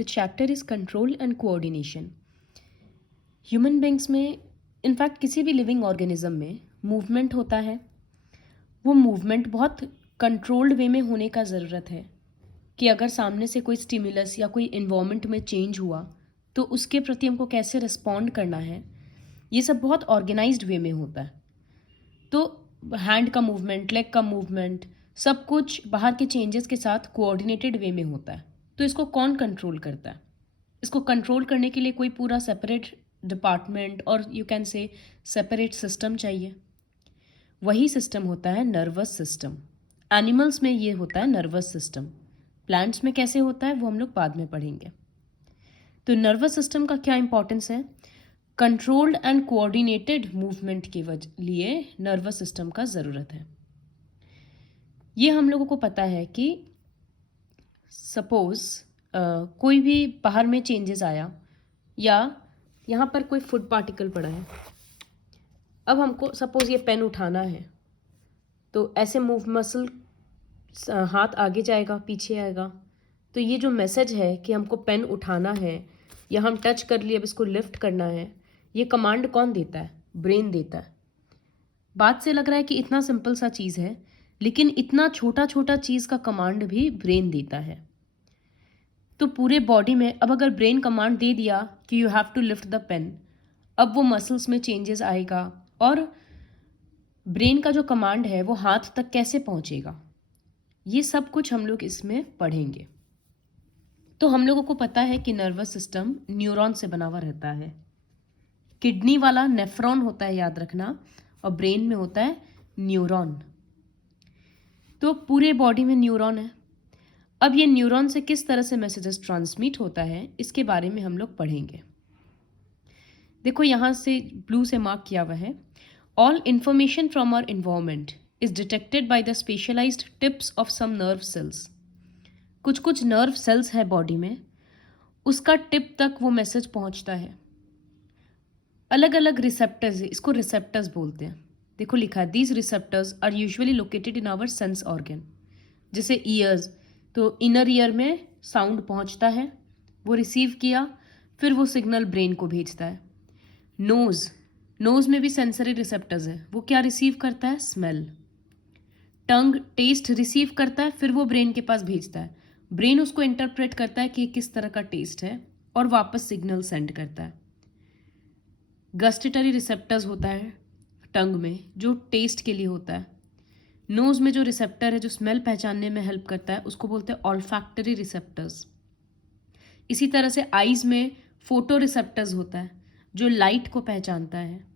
The chapter is control and coordination. Human beings में, in fact किसी भी लिविंग ऑर्गेनिज्म में मूवमेंट होता है। वो मूवमेंट बहुत कंट्रोल्ड वे में होने का ज़रूरत है कि अगर सामने से कोई स्टिमुलस या कोई इन्वायरमेंट में चेंज हुआ तो उसके प्रति हमको कैसे रिस्पॉन्ड करना है, ये सब बहुत ऑर्गेनाइज्ड वे में होता है। तो हैंड का मूवमेंट, लेग का मूवमेंट, सब कुछ बाहर के चेंजेस के साथ कोऑर्डिनेटेड वे में होता है। तो इसको कौन कंट्रोल करता है? इसको कंट्रोल करने के लिए कोई पूरा सेपरेट डिपार्टमेंट और you can say separate system चाहिए। वही सिस्टम होता है नर्वस सिस्टम। एनिमल्स में ये होता है नर्वस सिस्टम। प्लांट्स में कैसे होता है वो हम लोग बाद में पढ़ेंगे। तो नर्वस सिस्टम का क्या इंपॉर्टेंस है? कंट्रोल्ड एंड कोऑर्डिनेटेड मूवमेंट के लिए नर्वस सिस्टम का ज़रूरत है। ये हम लोगों को पता है कि सपोज़ कोई भी बाहर में चेंजेस आया या यहाँ पर कोई फूड पार्टिकल पड़ा है। अब हमको सपोज़ ये पेन उठाना है तो ऐसे मूव मसल, हाथ आगे जाएगा पीछे आएगा। तो ये जो मैसेज है कि हमको पेन उठाना है या हम टच कर लिए अब इसको लिफ्ट करना है, ये कमांड कौन देता है? ब्रेन देता है। बात से लग रहा है कि इतना सिंपल सा चीज़ है, लेकिन इतना छोटा छोटा चीज़ का कमांड भी ब्रेन देता है। तो पूरे बॉडी में अब अगर ब्रेन कमांड दे दिया कि you have to lift the pen, अब वो मसल्स में चेंजेस आएगा और ब्रेन का जो कमांड है वो हाथ तक कैसे पहुंचेगा, ये सब कुछ हम लोग इसमें पढ़ेंगे। तो हम लोगों को पता है कि नर्वस सिस्टम न्यूरॉन से बना हुआ रहता है। किडनी वाला नेफ्रॉन होता है, याद रखना, और ब्रेन में होता है न्यूरॉन। तो पूरे बॉडी में न्यूरॉन है। अब ये न्यूरॉन से किस तरह से मैसेजेस ट्रांसमिट होता है इसके बारे में हम लोग पढ़ेंगे। देखो यहाँ से ब्लू से मार्क किया हुआ है, all information from our environment is detected by the specialised tips of some nerve cells. कुछ कुछ नर्व सेल्स है बॉडी में, उसका टिप तक वो मैसेज पहुंचता है। अलग अलग रिसेप्टर्स, इसको रिसेप्टर्स बोलते हैं। देखो लिखा है, these receptors are usually located in our sense organ. जैसे ईयर्स, तो इनर ईयर में साउंड पहुंचता है, वो रिसीव किया, फिर वो सिग्नल ब्रेन को भेजता है। नोज़, नोज़ में भी सेंसरी रिसेप्टर्स है, वो क्या रिसीव करता है? स्मेल। टंग टेस्ट रिसीव करता है, फिर वो ब्रेन के पास भेजता है। ब्रेन उसको इंटरप्रेट करता है कि किस तरह का टेस्ट है और वापस सिग्नल सेंड करता है। गस्टेटरी रिसेप्टर्स होता है टंग में, जो टेस्ट के लिए होता है। नोज़ में जो रिसेप्टर है जो स्मेल पहचानने में हेल्प करता है उसको बोलते हैं ऑल्फैक्टरी रिसेप्टर्स। इसी तरह से आईज में फोटो रिसेप्टर्स होता है जो लाइट को पहचानता है।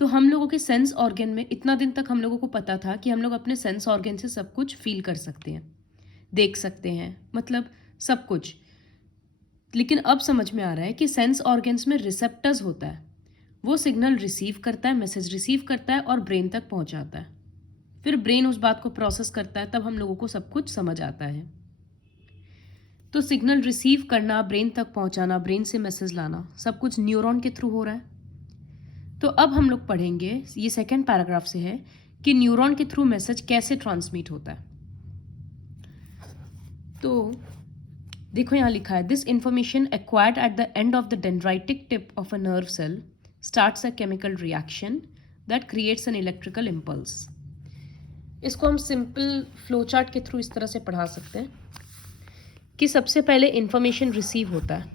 तो हम लोगों के सेंस ऑर्गन में इतना दिन तक हम लोगों को पता था कि हम लोग अपने सेंस ऑर्गन से सब कुछ फील कर सकते हैं, देख सकते हैं, मतलब सब कुछ। लेकिन अब समझ में आ रहा है कि सेंस ऑर्गन्स में रिसेप्टर्स होता है, वो सिग्नल रिसीव करता है, मैसेज रिसीव करता है और ब्रेन तक पहुंचाता है। फिर ब्रेन उस बात को प्रोसेस करता है, तब हम लोगों को सब कुछ समझ आता है। तो सिग्नल रिसीव करना, ब्रेन तक पहुंचाना, ब्रेन से मैसेज लाना, सब कुछ न्यूरॉन के थ्रू हो रहा है। तो अब हम लोग पढ़ेंगे, ये सेकेंड पैराग्राफ से है, कि न्यूरॉन के थ्रू मैसेज कैसे ट्रांसमिट होता है। तो देखो यहाँ लिखा है, this information acquired at the end of the dendritic tip of a nerve cell starts a chemical reaction that creates an electrical impulse. इसको हम सिंपल फ्लो चार्ट के थ्रू इस तरह से पढ़ा सकते हैं कि सबसे पहले इंफॉर्मेशन रिसीव होता है।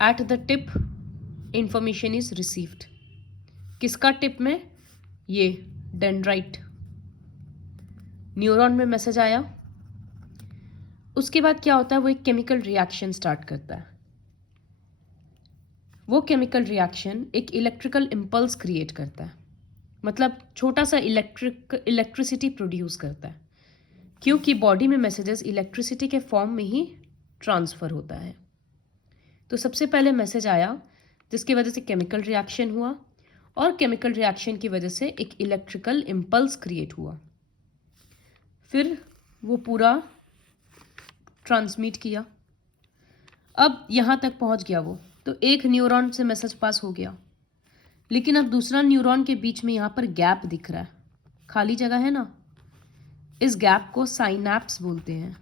At the tip information is received. किसका टिप में? ये डेंड्राइट, न्यूरॉन में मैसेज आया। उसके बाद क्या होता है, वो एक केमिकल रिएक्शन स्टार्ट करता है। वो केमिकल रिएक्शन एक इलेक्ट्रिकल इम्पल्स क्रिएट करता है, मतलब छोटा सा इलेक्ट्रिसिटी प्रोड्यूस करता है, क्योंकि बॉडी में मैसेजेस इलेक्ट्रिसिटी के फॉर्म में ही ट्रांसफ़र होता है। तो सबसे पहले मैसेज आया जिसकी वजह से केमिकल रिएक्शन हुआ, और केमिकल रिएक्शन की वजह से एक इलेक्ट्रिकल इम्पल्स क्रिएट हुआ। फिर वो पूरा ट्रांसमिट किया, अब यहाँ तक पहुँच गया वो, तो एक न्यूरॉन से मैसेज पास हो गया। लेकिन अब दूसरा न्यूरॉन के बीच में यहाँ पर गैप दिख रहा है, खाली जगह है ना, इस गैप को साइनैप्स बोलते हैं।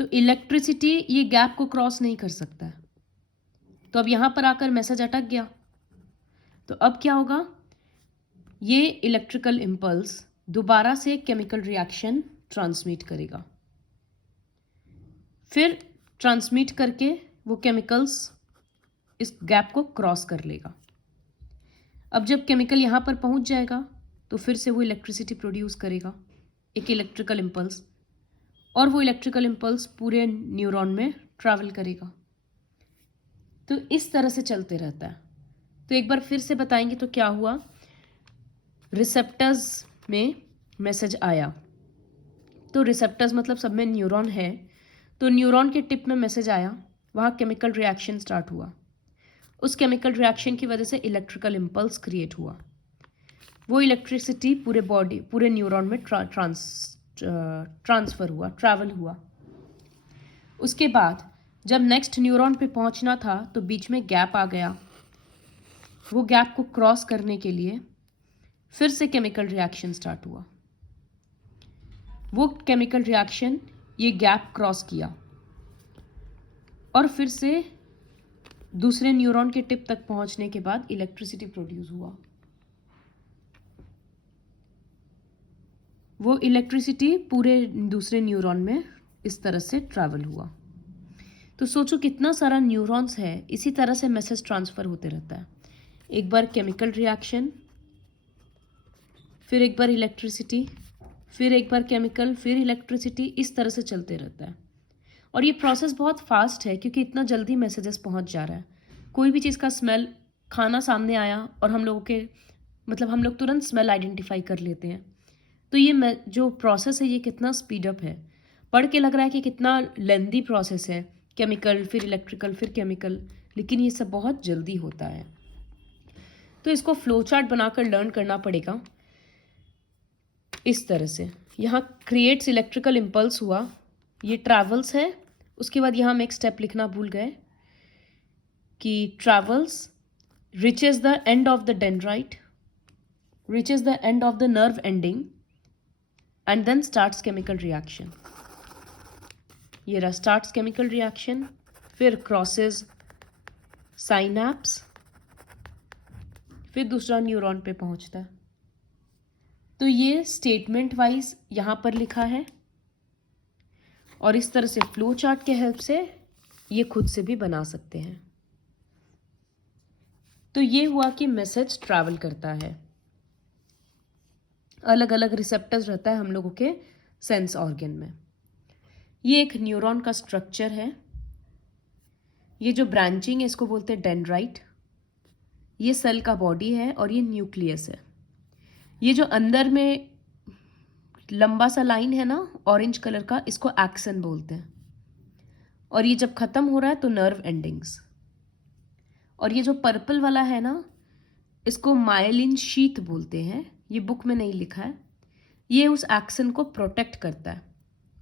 तो इलेक्ट्रिसिटी ये गैप को क्रॉस नहीं कर सकता है, तो अब यहाँ पर आकर मैसेज अटक गया। तो अब क्या होगा, ये इलेक्ट्रिकल इम्पल्स दोबारा से केमिकल रिएक्शन ट्रांसमिट करेगा, फिर ट्रांसमिट करके वो केमिकल्स इस गैप को क्रॉस कर लेगा। अब जब केमिकल यहाँ पर पहुँच जाएगा तो फिर से वो इलेक्ट्रिसिटी प्रोड्यूस करेगा, एक इलेक्ट्रिकल इम्पल्स, और वो इलेक्ट्रिकल इम्पल्स पूरे न्यूरॉन में ट्रैवल करेगा। तो इस तरह से चलते रहता है। तो एक बार फिर से बताएंगे तो क्या हुआ, रिसेप्टर्स में मैसेज आया, तो रिसेप्टर्स मतलब सब में न्यूरॉन है, तो न्यूरॉन के टिप में मैसेज आया, वहाँ केमिकल रिएक्शन स्टार्ट हुआ, उस केमिकल रिएक्शन की वजह से इलेक्ट्रिकल इम्पल्स क्रिएट हुआ, वो इलेक्ट्रिसिटी पूरे न्यूरॉन में ट्रांसफ़र हुआ, ट्रैवल हुआ। उसके बाद जब नेक्स्ट न्यूरॉन पे पहुंचना था तो बीच में गैप आ गया, वो गैप को क्रॉस करने के लिए फिर से केमिकल रिएक्शन स्टार्ट हुआ, वो केमिकल रिएक्शन ये गैप क्रॉस किया और फिर से दूसरे न्यूरॉन के टिप तक पहुंचने के बाद इलेक्ट्रिसिटी प्रोड्यूस हुआ। वो इलेक्ट्रिसिटी पूरे दूसरे न्यूरॉन में इस तरह से ट्रैवल हुआ। तो सोचो कितना सारा न्यूरॉन्स है, इसी तरह से मैसेज ट्रांसफ़र होते रहता है, एक बार केमिकल रिएक्शन, फिर एक बार इलेक्ट्रिसिटी, फिर एक बार केमिकल, फिर इलेक्ट्रिसिटी, इस तरह से चलते रहता है। और ये प्रोसेस बहुत फास्ट है क्योंकि इतना जल्दी मैसेजेस पहुंच जा रहा है। कोई भी चीज़ का स्मेल, खाना सामने आया और हम लोगों के हम लोग तुरंत स्मेल आइडेंटिफाई कर लेते हैं। तो ये जो प्रोसेस है ये कितना स्पीड अप है, पढ़ के लग रहा है कि कितना लेंदी प्रोसेस है, केमिकल फिर इलेक्ट्रिकल फिर केमिकल, लेकिन ये सब बहुत जल्दी होता है। तो इसको फ्लो चार्ट बनाकर लर्न करना पड़ेगा इस तरह से। यहाँ क्रिएट्स इलेक्ट्रिकल इम्पल्स हुआ, ये ट्रैवल्स है, उसके बाद यहाँ हम एक स्टेप लिखना भूल गए कि travels reaches the end of the dendrite, reaches the end of the nerve ending and then starts chemical reaction. ये रहा starts chemical reaction, फिर crosses synapse, फिर दूसरा न्यूरॉन पे पहुंचता है। तो ये स्टेटमेंट वाइज यहाँ पर लिखा है और इस तरह से फ्लो चार्ट के हेल्प से ये खुद से भी बना सकते हैं। तो ये हुआ कि मैसेज ट्रैवल करता है, अलग अलग रिसेप्टर्स रहता है हम लोगों के सेंस ऑर्गन में। ये एक न्यूरॉन का स्ट्रक्चर है, ये जो ब्रांचिंग है इसको बोलते हैं डेंड्राइट, ये सेल का बॉडी है और ये न्यूक्लियस है। ये जो अंदर में लंबा सा लाइन है ना ऑरेंज कलर का, इसको एक्सन बोलते हैं, और ये जब ख़त्म हो रहा है तो नर्व एंडिंग्स। और ये जो पर्पल वाला है ना, इसको मायलिन शीथ बोलते हैं, ये बुक में नहीं लिखा है। ये उस एक्सन को प्रोटेक्ट करता है,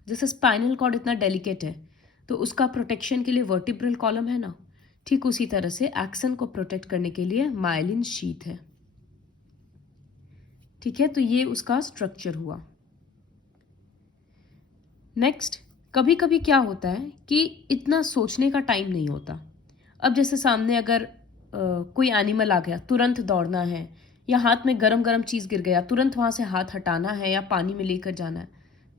जैसे स्पाइनल कॉर्ड इतना डेलिकेट है तो उसका प्रोटेक्शन के लिए वर्टिब्रल कॉलम है ना, ठीक उसी तरह से एक्सन को प्रोटेक्ट करने के लिए मायलिन शीथ है। ठीक है, तो ये उसका स्ट्रक्चर हुआ। नेक्स्ट, कभी कभी क्या होता है कि इतना सोचने का टाइम नहीं होता। अब जैसे सामने अगर कोई एनिमल आ गया, तुरंत दौड़ना है, या हाथ में गरम गरम चीज़ गिर गया, तुरंत वहाँ से हाथ हटाना है या पानी में लेकर जाना है,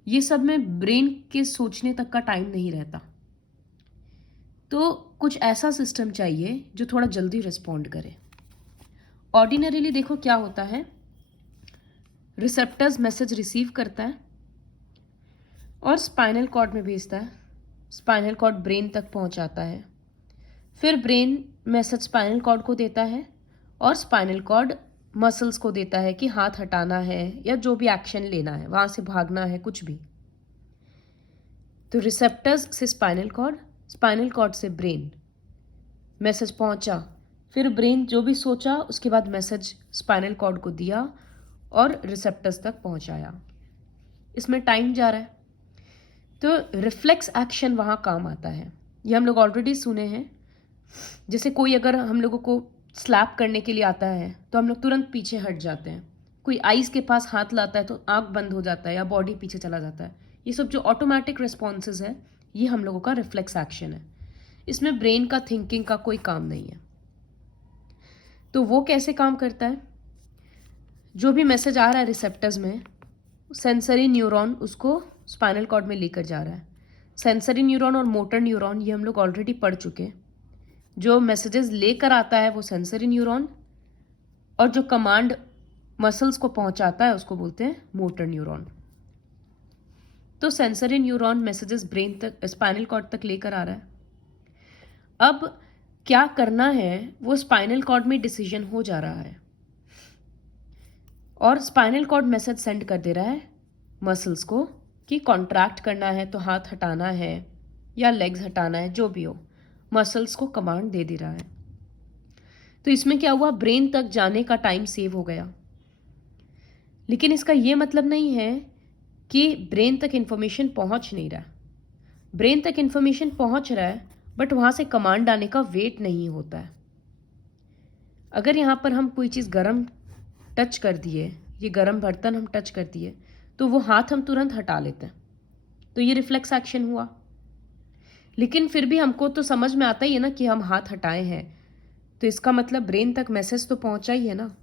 ये सब में ब्रेन के सोचने तक का टाइम नहीं रहता। तो कुछ ऐसा सिस्टम चाहिए जो थोड़ा जल्दी रिस्पॉन्ड करे। ऑर्डिनरीली देखो क्या होता है, रिसेप्टर्स मैसेज रिसीव करता है और स्पाइनल कॉर्ड में भेजता है, स्पाइनल कॉर्ड ब्रेन तक पहुंचाता है, फिर ब्रेन मैसेज स्पाइनल कॉर्ड को देता है और स्पाइनल कॉर्ड मसल्स को देता है कि हाथ हटाना है या जो भी एक्शन लेना है, वहाँ से भागना है, कुछ भी। तो रिसेप्टर्स से स्पाइनल कॉर्ड, स्पाइनल कॉर्ड से ब्रेन, मैसेज पहुँचा, फिर ब्रेन जो भी सोचा उसके बाद मैसेज स्पाइनल कॉर्ड को दिया और रिसेप्टर्स तक पहुँचाया। इसमें टाइम जा रहा है, तो रिफ्लेक्स एक्शन वहाँ काम आता है। ये हम लोग ऑलरेडी सुने हैं, जैसे कोई अगर हम लोगों को स्लैप करने के लिए आता है तो हम लोग तुरंत पीछे हट जाते हैं, कोई आइज़ के पास हाथ लाता है तो आंख बंद हो जाता है या बॉडी पीछे चला जाता है। ये सब जो ऑटोमेटिक रिस्पॉन्सेज है ये हम लोगों का रिफ्लेक्स एक्शन है। इसमें ब्रेन का थिंकिंग का कोई काम नहीं है। तो वो कैसे काम करता है? जो भी मैसेज आ रहा है रिसेप्टर्स में, सेंसरी न्यूरॉन उसको स्पाइनल कॉर्ड में लेकर जा रहा है। सेंसरी न्यूरॉन और मोटर न्यूरॉन ये हम लोग ऑलरेडी पढ़ चुके हैं। जो मैसेजेस लेकर आता है वो सेंसरी न्यूरॉन, और जो कमांड मसल्स को पहुंचाता है उसको बोलते हैं मोटर न्यूरॉन। तो सेंसरी न्यूरॉन मैसेजेस ब्रेन तक, स्पाइनल कॉर्ड तक लेकर आ रहा है। अब क्या करना है वो स्पाइनल कॉर्ड में डिसीजन हो जा रहा है, और स्पाइनल कॉर्ड मैसेज सेंड कर दे रहा है मसल्स को कि कॉन्ट्रैक्ट करना है तो हाथ हटाना है या लेग्स हटाना है, जो भी हो मसल्स को कमांड दे रहा है। तो इसमें क्या हुआ, ब्रेन तक जाने का टाइम सेव हो गया। लेकिन इसका ये मतलब नहीं है कि ब्रेन तक इन्फॉर्मेशन पहुंच नहीं रहा। ब्रेन तक इन्फॉर्मेशन पहुंच रहा है, बट वहां से कमांड आने का वेट नहीं होता है। अगर यहाँ पर हम कोई चीज़ गर्म टच कर दिए, ये गर्म बर्तन हम टच कर दिए, तो वो हाथ हम तुरंत हटा लेते हैं, तो ये रिफ्लेक्स एक्शन हुआ। लेकिन फिर भी हमको तो समझ में आता ही है ना कि हम हाथ हटाए हैं, तो इसका मतलब ब्रेन तक मैसेज तो पहुंचा ही है ना,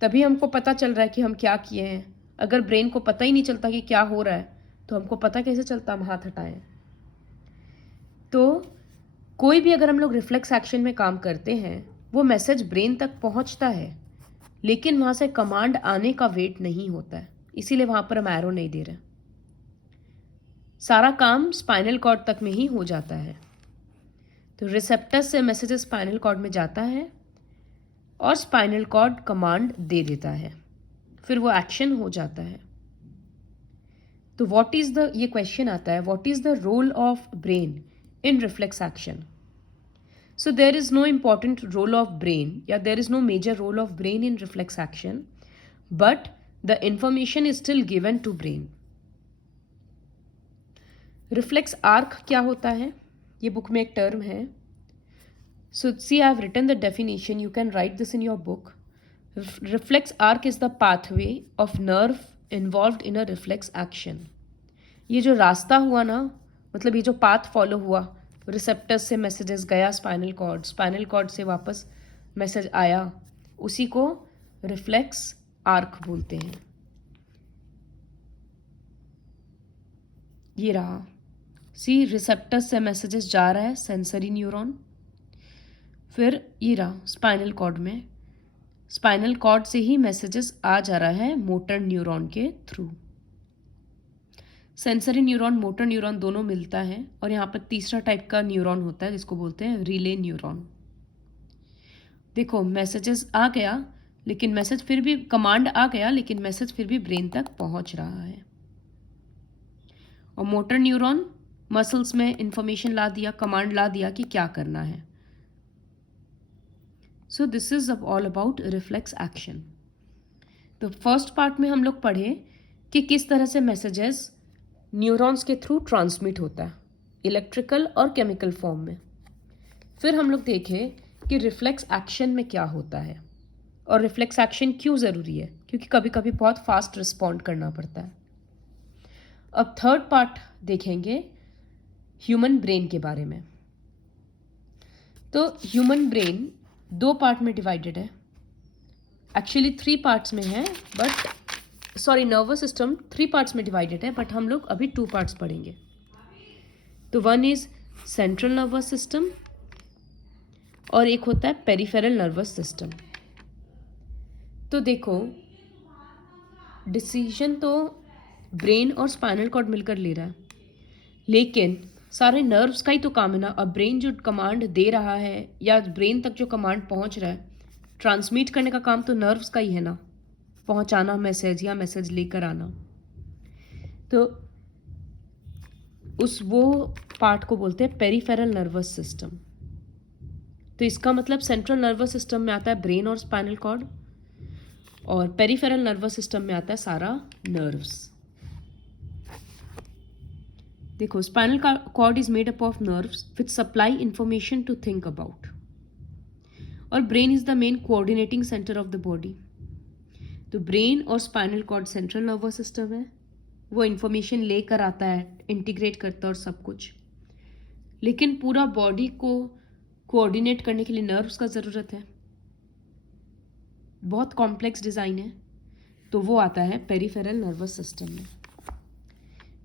तभी हमको पता चल रहा है कि हम क्या किए हैं। अगर ब्रेन को पता ही नहीं चलता कि क्या हो रहा है, तो हमको पता कैसे चलता हम हाथ हटाएं? तो कोई भी अगर हम लोग रिफ्लेक्स एक्शन में काम करते हैं, वो मैसेज ब्रेन तक पहुंचता है, लेकिन वहां से कमांड आने का वेट नहीं होता है, इसीलिए वहां पर हम एरो नहीं दे रहे। सारा काम स्पाइनल कॉर्ड तक में ही हो जाता है। तो रिसेप्टर्स से मैसेज स्पाइनल कॉर्ड में जाता है और स्पाइनल कॉर्ड कमांड दे देता है, फिर वो एक्शन हो जाता है। तो व्हाट इज द, ये क्वेश्चन आता है, what is the role of brain in reflex action? So there is no important role of brain, there is no major role of brain in reflex action, but the information is still given to brain. Reflex arc क्या होता है? ये book में एक term है। So see, I have written the definition. You can write this in your book. Reflex arc is the pathway of nerve involved in a reflex action. ये जो रास्ता हुआ ना, मतलब ये जो पाथ फॉलो हुआ, रिसेप्टर्स से मैसेजेस गया स्पाइनल कॉर्ड, स्पाइनल कॉर्ड से वापस मैसेज आया, उसी को रिफ्लेक्स आर्क बोलते हैं। ये रहा, सी रिसेप्टर्स से मैसेजेस जा रहा है सेंसरी न्यूरॉन, फिर ये रहा स्पाइनल कॉर्ड में, स्पाइनल कॉर्ड से ही मैसेजेस आ जा रहा है मोटर न्यूरॉन के through. Sensory neuron motor neuron दोनों मिलता है, और यहाँ पर तीसरा टाइप का न्यूरॉन होता है जिसको बोलते हैं रिले न्यूरॉन। देखो मैसेजेस आ गया, लेकिन मैसेज फिर भी, कमांड आ गया लेकिन मैसेज फिर भी ब्रेन तक पहुंच रहा है। और मोटर न्यूरॉन मसल्स में इंफॉर्मेशन ला दिया, कमांड ला दिया कि क्या करना है। So this is all about reflex action. तो फर्स्ट पार्ट में हम लोग पढ़े कि किस तरह से मैसेजेस न्यूरॉन्स के थ्रू ट्रांसमिट होता है, इलेक्ट्रिकल और केमिकल फॉर्म में। फिर हम लोग देखें कि रिफ्लेक्स एक्शन में क्या होता है, और रिफ्लेक्स एक्शन क्यों ज़रूरी है, क्योंकि कभी कभी बहुत फास्ट रिस्पॉन्ड करना पड़ता है। अब थर्ड पार्ट देखेंगे ह्यूमन ब्रेन के बारे में। तो ह्यूमन ब्रेन 2 पार्ट में डिवाइडेड है, एक्चुअली 3 पार्ट्स में है, but sorry nervous system 3 parts में डिवाइडेड है, बट हम लोग अभी 2 पार्ट्स पढ़ेंगे। तो one is central nervous system और एक होता है पेरिफेरल नर्वस सिस्टम। तो देखो डिसीजन तो ब्रेन और स्पाइनल कॉर्ड मिलकर ले रहा है, लेकिन सारे नर्व्स का ही तो काम है ना। अब ब्रेन जो कमांड दे रहा है या ब्रेन तक जो कमांड पहुंच रहा है, ट्रांसमिट करने का काम तो नर्व्स का ही है ना, पहुंचाना मैसेज या मैसेज लेकर आना। तो उस वो पार्ट को बोलते हैं पेरिफेरल नर्वस सिस्टम। तो इसका मतलब सेंट्रल नर्वस सिस्टम में आता है ब्रेन और स्पाइनल कॉर्ड, और पेरिफेरल नर्वस सिस्टम में आता है सारा नर्व्स। देखो spinal cord is made up of nerves which supply information to think about, और brain is the main coordinating centre of the body. तो ब्रेन और spinal cord central nervous system है, वो इंफॉर्मेशन लेकर आता है इंटीग्रेट करता है और सब कुछ, लेकिन पूरा बॉडी को कोऑर्डिनेट करने के लिए नर्व्स का ज़रूरत है। बहुत कॉम्प्लेक्स डिज़ाइन है, तो वो आता है पेरिफेरल नर्वस सिस्टम में।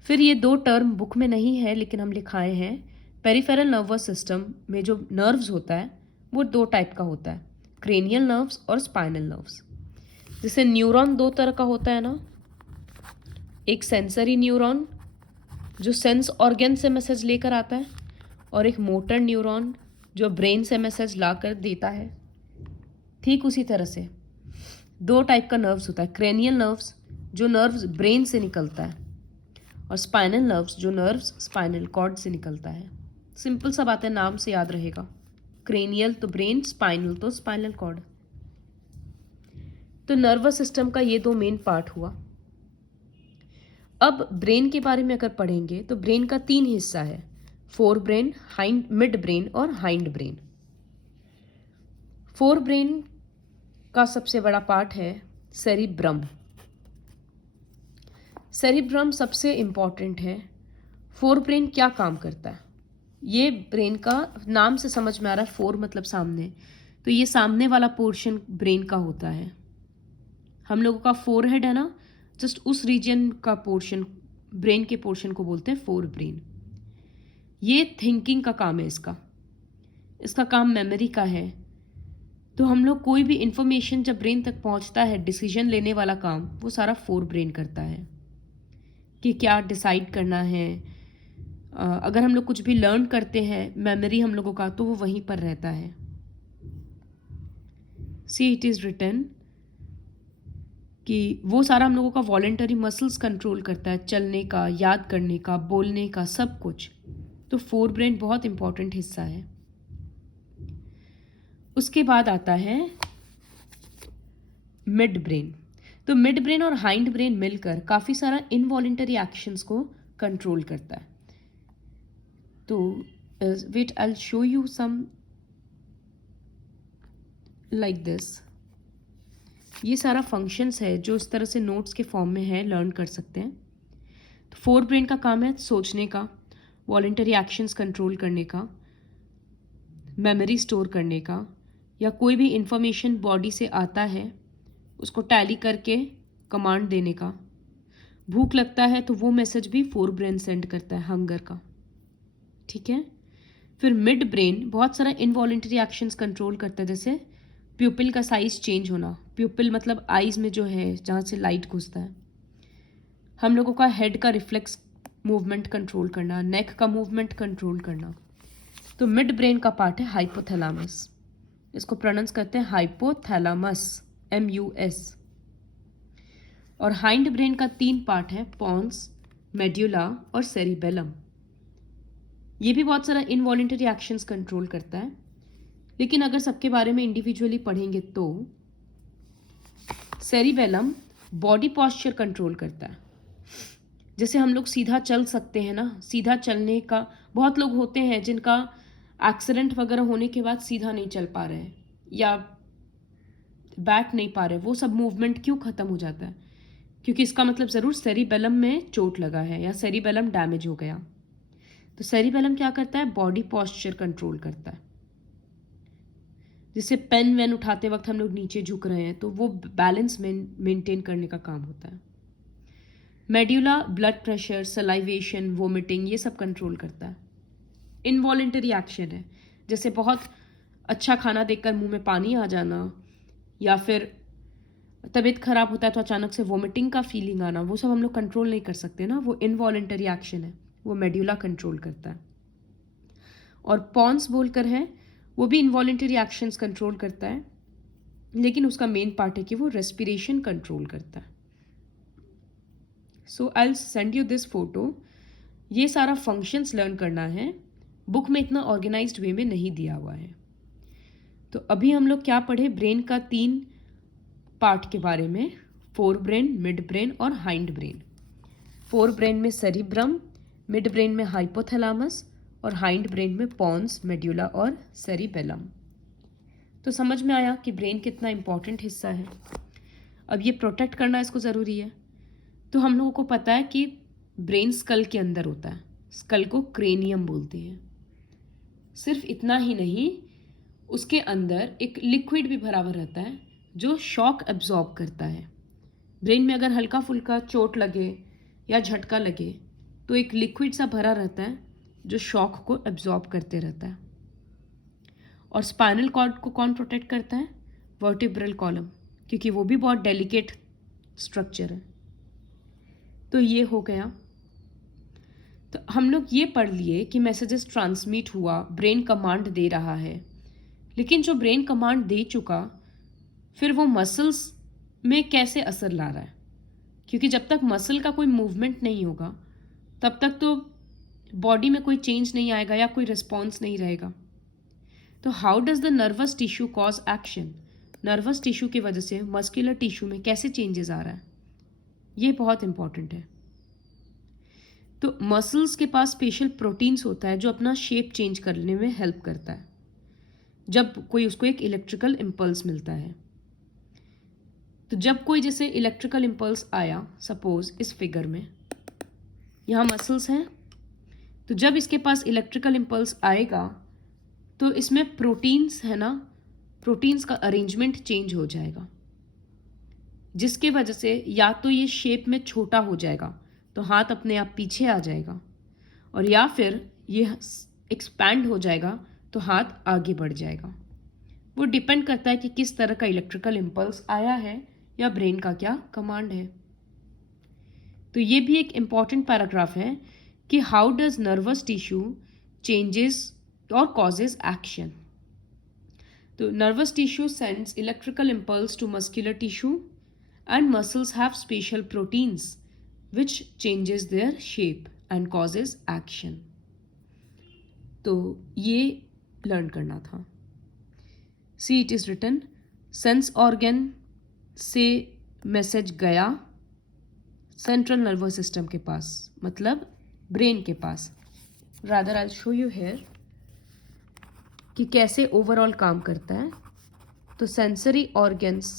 फिर ये दो टर्म बुक में नहीं है लेकिन हम लिखाए हैं। पेरिफेरल नर्वस सिस्टम में जो नर्व्स होता है वो दो टाइप का होता है, क्रेनियल नर्व्स और स्पाइनल नर्व्स। जैसे न्यूरॉन दो तरह का होता है ना, एक सेंसरी न्यूरॉन जो सेंस ऑर्गन से मैसेज लेकर आता है, और एक मोटर न्यूरॉन जो ब्रेन से मैसेज ला कर देता है। ठीक उसी तरह से दो टाइप का नर्व्स होता है, क्रेनियल नर्व्स जो नर्व्स ब्रेन से निकलता है, और स्पाइनल नर्व्स जो नर्व्स स्पाइनल कॉर्ड से निकलता है। सिंपल सा बात है, नाम से याद रहेगा। क्रेनियल तो ब्रेन, स्पाइनल तो स्पाइनल कॉर्ड। तो नर्वस सिस्टम का ये दो मेन पार्ट हुआ। अब ब्रेन के बारे में अगर पढ़ेंगे तो ब्रेन का तीन हिस्सा है, फोर ब्रेन, मिड ब्रेन और हाइंड ब्रेन। फोर ब्रेन का सबसे बड़ा पार्ट है सेरिब्रम। सेरिब्रम सबसे इम्पॉर्टेंट है। फोर ब्रेन क्या काम करता है, ये ब्रेन का नाम से समझ में आ रहा है, फोर मतलब सामने, तो ये सामने वाला पोर्शन ब्रेन का होता है। हम लोगों का फोरहेड है ना, जस्ट उस रीजन का पोर्शन, ब्रेन के पोर्शन को बोलते हैं फोर ब्रेन। ये थिंकिंग का काम है इसका काम मेमोरी का है। तो हम लोग कोई भी इंफॉर्मेशन जब ब्रेन तक पहुंचता है, डिसीजन लेने वाला काम वो सारा फोर ब्रेन करता है कि क्या डिसाइड करना है। अगर हम लोग कुछ भी लर्न करते हैं, मेमोरी हम लोगों का, तो वो वहीं पर रहता है। सी इट इज़ रिटन कि वो सारा हम लोगों का वॉलेंटरी मसल्स कंट्रोल करता है, चलने का, याद करने का, बोलने का, सब कुछ। तो फोर ब्रेन बहुत इंपॉर्टेंट हिस्सा है। उसके बाद आता है मिड ब्रेन। तो मिड ब्रेन और हाइंड ब्रेन मिलकर काफ़ी सारा इनवॉलेंटरी एक्शंस को कंट्रोल करता है। तो wait, I will show you some like this. ये सारा फंक्शंस है जो इस तरह से नोट्स के फॉर्म में है, लर्न कर सकते हैं। तो फोर ब्रेन का काम है सोचने का, वॉलेंटरी एक्शंस कंट्रोल करने का, मेमोरी स्टोर करने का, या कोई भी इंफॉर्मेशन बॉडी से आता है उसको टैली करके कमांड देने का। भूख लगता है तो वो मैसेज भी फोर ब्रेन सेंड करता है, हंगर का। ठीक है। फिर मिड ब्रेन बहुत सारा इनवॉलेंटरी एक्शंस कंट्रोल करता है, जैसे प्यूपिल का साइज चेंज होना। प्यूपिल मतलब आईज में जो है जहाँ से लाइट घुसता है। हम लोगों का हेड का रिफ्लेक्स मूवमेंट कंट्रोल करना, नेक का मूवमेंट कंट्रोल करना। तो मिड ब्रेन का पार्ट है हाइपोथैलेमस। इसको प्रोनाउंस करते हैं हाइपोथैलेमस, MUS। और हाइंड ब्रेन का तीन पार्ट है, पॉन्स, मेड्यूला और सेरिबेलम। ये भी बहुत सारा इनवॉलेंटरी एक्शंस कंट्रोल करता है, लेकिन अगर सबके बारे में इंडिविजुअली पढ़ेंगे तो सेरिबेलम बॉडी पॉस्चर कंट्रोल करता है। जैसे हम लोग सीधा चल सकते हैं ना, सीधा चलने का, बहुत लोग होते हैं जिनका एक्सीडेंट वगैरह होने के बाद सीधा नहीं चल पा रहे हैं या बैठ नहीं पा रहे, वो सब मूवमेंट क्यों ख़त्म हो जाता है? क्योंकि इसका मतलब ज़रूर सेरिबेलम में चोट लगा है या सेरिबेलम डैमेज हो गया। तो सेरिबेलम क्या करता है, बॉडी पॉस्चर कंट्रोल करता है। जैसे पेन वेन उठाते वक्त हम लोग नीचे झुक रहे हैं तो वो बैलेंस मेंटेन करने का काम होता है। Medulla blood pressure, salivation, vomiting, ये सब कंट्रोल करता है। इनवॉलेंटरी एक्शन है, जैसे बहुत अच्छा खाना देखकर मुंह में पानी आ जाना, या फिर तबीयत खराब होता है तो अचानक से वोमिटिंग का फीलिंग आना, वो सब हम लोग कंट्रोल नहीं कर सकते ना, वो इनवॉलेंटरी एक्शन है, वो मेड्यूला कंट्रोल करता है। और पॉन्स बोलकर है, वो भी इनवॉलेंटरी एक्शंस कंट्रोल करता है, लेकिन उसका मेन पार्ट है कि वो रेस्पिरेशन कंट्रोल करता है। So I will send you this photo. ये सारा फंक्शंस लर्न करना है, बुक में इतना ऑर्गेनाइज्ड वे में नहीं दिया हुआ है। तो अभी हम लोग क्या पढ़े, ब्रेन का तीन पार्ट के बारे में, फोर ब्रेन, मिड ब्रेन और हाइंड ब्रेन। फोर ब्रेन में सेरिब्रम, मिड ब्रेन में हाइपोथैलेमस और हाइंड ब्रेन में पॉन्स, मेड्यूला और सेरिबेलम। तो समझ में आया कि ब्रेन कितना इंपॉर्टेंट हिस्सा है। अब ये प्रोटेक्ट करना इसको ज़रूरी है। तो हम लोगों को पता है कि ब्रेन स्कल के अंदर होता है, स्कल को क्रेनियम बोलते हैं। सिर्फ इतना ही नहीं, उसके अंदर एक लिक्विड भी भरा हुआ रहता है जो शॉक एब्जॉर्ब करता है। ब्रेन में अगर हल्का फुल्का चोट लगे या झटका लगे तो एक लिक्विड सा भरा रहता है जो शॉक को एब्जॉर्ब करते रहता है। और स्पाइनल कॉर्ड को कौन प्रोटेक्ट करता है? वर्टिब्रल कॉलम, क्योंकि वो भी बहुत डेलिकेट स्ट्रक्चर है। तो ये हो गया। तो हम लोग ये पढ़ लिए कि मैसेजेस ट्रांसमिट हुआ, ब्रेन कमांड दे रहा है। लेकिन जो ब्रेन कमांड दे चुका, फिर वो मसल्स में कैसे असर ला रहा है? क्योंकि जब तक मसल का कोई मूवमेंट नहीं होगा तब तक तो बॉडी में कोई चेंज नहीं आएगा या कोई रिस्पॉन्स नहीं रहेगा। तो how does the nervous tissue cause action? Nervous tissue की वजह से मस्कुलर टिश्यू में कैसे चेंजेस आ रहा है, ये बहुत इंपॉर्टेंट है। तो मसल्स के पास स्पेशल प्रोटीन्स होता है जो अपना शेप चेंज करने में हेल्प करता है जब कोई उसको एक इलेक्ट्रिकल इम्पल्स मिलता है। तो जब कोई जैसे इलेक्ट्रिकल इम्पल्स आया, सपोज इस फिगर में यहाँ मसल्स हैं, तो जब इसके पास इलेक्ट्रिकल इम्पल्स आएगा तो इसमें प्रोटीन्स है ना, प्रोटीन्स का अरेंजमेंट चेंज हो जाएगा, जिसके वजह से या तो ये शेप में छोटा हो जाएगा तो हाथ अपने आप पीछे आ जाएगा, और या फिर ये एक्सपैंड हो जाएगा तो हाथ आगे बढ़ जाएगा। वो डिपेंड करता है कि किस तरह का इलेक्ट्रिकल इम्पल्स आया है या ब्रेन का क्या कमांड है। तो ये भी एक इम्पॉर्टेंट पैराग्राफ है कि how does nervous tissue changes और कॉजेज एक्शन। तो nervous tissue sends electrical impulse to muscular tissue and muscles have special proteins which changes their shape and causes action। तो ये लर्न करना था। See it is written, sense organ से message गया central nervous system के पास, मतलब brain के पास। Rather I show you here कि कैसे ओवरऑल काम करता है। तो सेंसरी ऑर्गन्स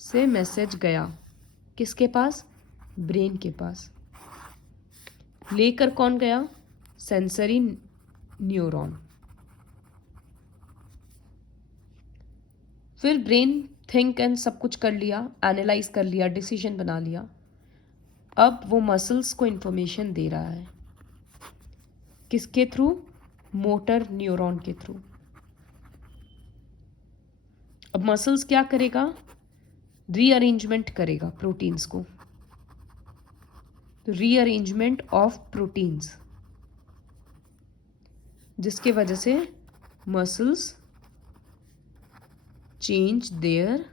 से मैसेज गया किसके पास? ब्रेन के पास। लेकर कौन गया? Sensory neuron. फिर ब्रेन थिंक एंड सब कुछ कर लिया, एनालाइज कर लिया, डिसीजन बना लिया। अब वो मसल्स को इंफॉर्मेशन दे रहा है, किसके थ्रू? मोटर न्यूरॉन के थ्रू। अब मसल्स क्या करेगा? रीअरेंजमेंट करेगा प्रोटीन्स को। तो रीअरेंजमेंट ऑफ प्रोटीन्स, जिसके वजह से मसल्स चेंज देयर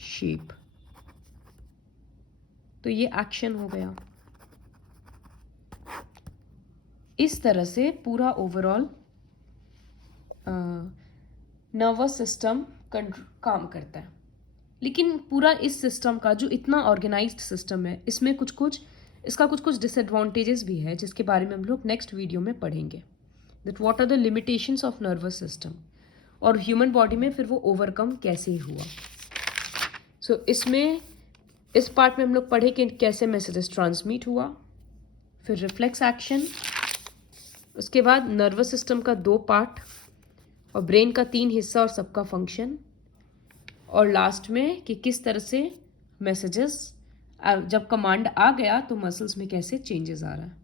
शेप। तो ये एक्शन हो गया। इस तरह से पूरा ओवरऑल नर्वस सिस्टम काम करता है। लेकिन पूरा इस सिस्टम का जो इतना ऑर्गेनाइज्ड सिस्टम है, इसमें इसका कुछ डिसएडवांटेजेस भी है, जिसके बारे में हम लोग नेक्स्ट वीडियो में पढ़ेंगे। That what are the limitations of nervous system, और ह्यूमन बॉडी में फिर वो ओवरकम कैसे हुआ। सो इसमें इस पार्ट में हम लोग पढ़े कि कैसे मैसेजेस ट्रांसमिट हुआ, फिर रिफ्लेक्स एक्शन, उसके बाद नर्वस सिस्टम का 2 पार्ट और ब्रेन का 3 हिस्सा और सबका फंक्शन, और लास्ट में कि किस तरह से मैसेजेस जब कमांड आ गया तो मसल्स में कैसे चेंजेस आ रहा है।